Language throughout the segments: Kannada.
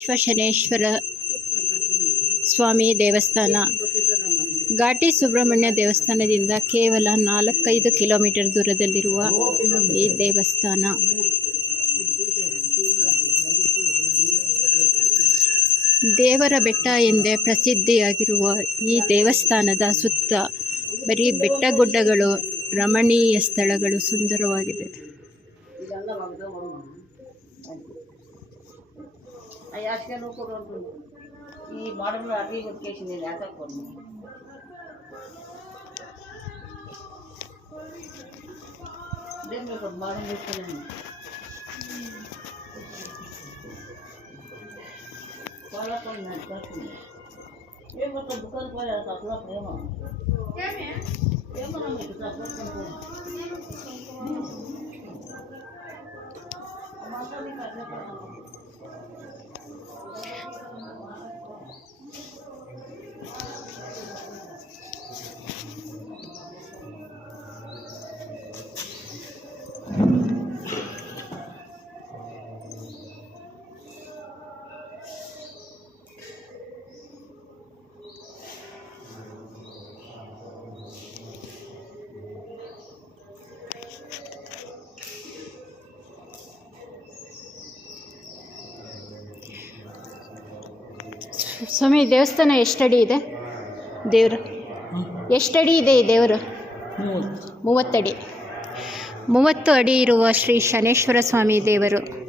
ವಿಶ್ವಶನೇಶ್ವರ ಸ್ವಾಮಿ ದೇವಸ್ಥಾನ. ಘಾಟಿ ಸುಬ್ರಹ್ಮಣ್ಯ ದೇವಸ್ಥಾನದಿಂದ ಕೇವಲ ನಾಲ್ಕೈದು ಕಿಲೋಮೀಟರ್ ದೂರದಲ್ಲಿರುವ ಈ ದೇವಸ್ಥಾನ. ದೇವರ ಬೆಟ್ಟ ಎಂದೇ ಪ್ರಸಿದ್ಧಿಯಾಗಿರುವ ಈ ದೇವಸ್ಥಾನದ ಸುತ್ತ ಬರೀ ಬೆಟ್ಟಗುಡ್ಡಗಳು, ರಮಣೀಯ ಸ್ಥಳಗಳು ಸುಂದರವಾಗಿದೆ అయ్యాకే నువ్వు కూడా ఉంటుంది ఈ మోడల్ అవి కొట్టేసింది లేక కొన్ని దేని ఒక మోడల్ తీసుకున్నాను వాళ్ళ కొన్ని నడుపుతుంది ఏం మొత్తం దుకాణం పోయా అట్లా ప్రేమ ఏమన్నా మీకు ಸ್ವಾಮಿ ದೇವಸ್ಥಾನ ಎಷ್ಟಡಿ ಇದೆ? ದೇವರು. ಎಷ್ಟಡಿ ಇದೆ ಈ ದೇವರು? ಮೂವತ್ತಡಿ. ಮೂವತ್ತು ಅಡಿ ಇರುವ ಶ್ರೀ ಶನೇಶ್ವರ ಸ್ವಾಮಿ ದೇವರು.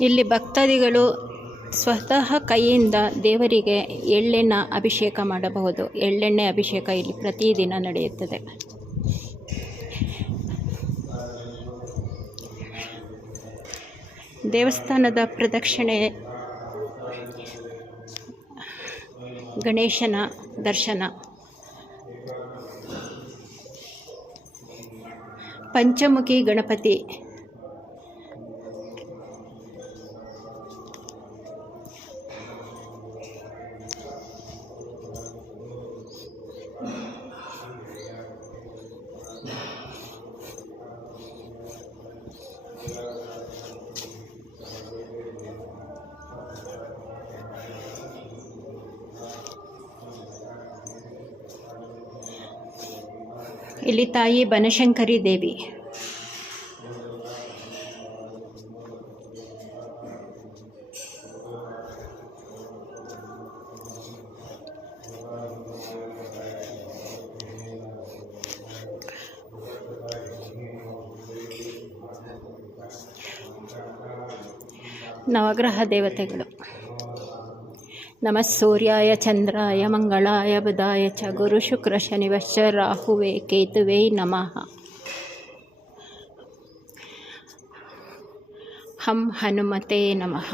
ಇಲ್ಲಿ ಭಕ್ತಾದಿಗಳು ಸ್ವತಃ ಕೈಯಿಂದ ದೇವರಿಗೆ ಎಳ್ಳೆಣ್ಣ ಅಭಿಷೇಕ ಮಾಡಬಹುದು. ಎಳ್ಳೆಣ್ಣೆ ಅಭಿಷೇಕ ಇಲ್ಲಿ ಪ್ರತಿದಿನ ನಡೆಯುತ್ತದೆ. ದೇವಸ್ಥಾನದ ಪ್ರದಕ್ಷಿಣೆ, ಗಣೇಶನ ದರ್ಶನ, ಪಂಚಮುಖಿ ಗಣಪತಿ ಇಲ್ಲಿ ತಾಯಿ ಬನಶಂಕರಿ ದೇವಿ. ನವಗ್ರಹ ದೇವತೆಗಳು. ನಮಃ ಸೂರ್ಯಾಯ ಚಂದ್ರಾಯ ಮಂಗಳಾಯ ಬುಧಾಯ ಚ ಗುರು ಶುಕ್ರ ಶನಿವಶ್ಚ ರಾಹುವೇ ಕೇತುವೇ ನಮಃ ಹಂ ಹನುಮತೆ ನಮಃ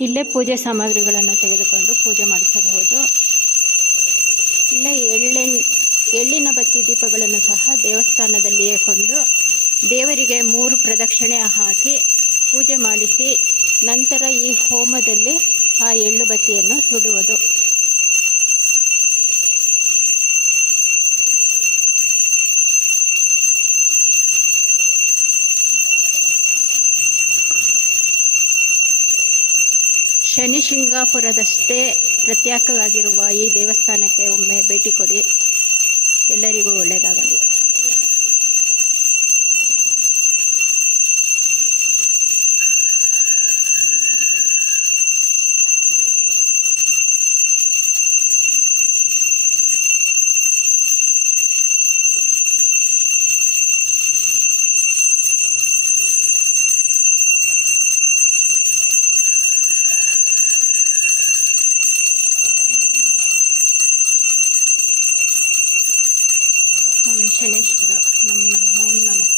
ಇಲ್ಲೇ ಪೂಜೆ ಸಾಮಗ್ರಿಗಳನ್ನು ತೆಗೆದುಕೊಂಡು ಪೂಜೆ ಮಾಡಿಸಬಹುದು। ಇಲ್ಲೇ ಎಳ್ಳೆಣ್ ಎಳ್ಳಿನ ಬತ್ತಿ ದೀಪಗಳನ್ನು ಸಹ ದೇವಸ್ಥಾನದಲ್ಲಿಯೇ ಕೊಂಡು ದೇವರಿಗೆ ಮೂರು ಪ್ರದಕ್ಷಿಣೆ ಹಾಕಿ ಪೂಜೆ ಮಾಡಿಸಿ ನಂತರ ಈ ಹೋಮದಲ್ಲಿ ಆ ಎಳ್ಳು ಬತ್ತಿಯನ್ನು ಸುಡುವುದು. ಶನಿ ಶಿಂಗಾಪುರದಷ್ಟೇ ಪ್ರತ್ಯೇಕವಾಗಿರುವ ಈ ದೇವಸ್ಥಾನಕ್ಕೆ ಒಮ್ಮೆ ಭೇಟಿ ಕೊಡಿ. ಎಲ್ಲರಿಗೂ ಒಳ್ಳೆಯದಾಗಲಿ. ಶನೇಶ್ವರ ನಮ್ ನಮೋ ನಮಃ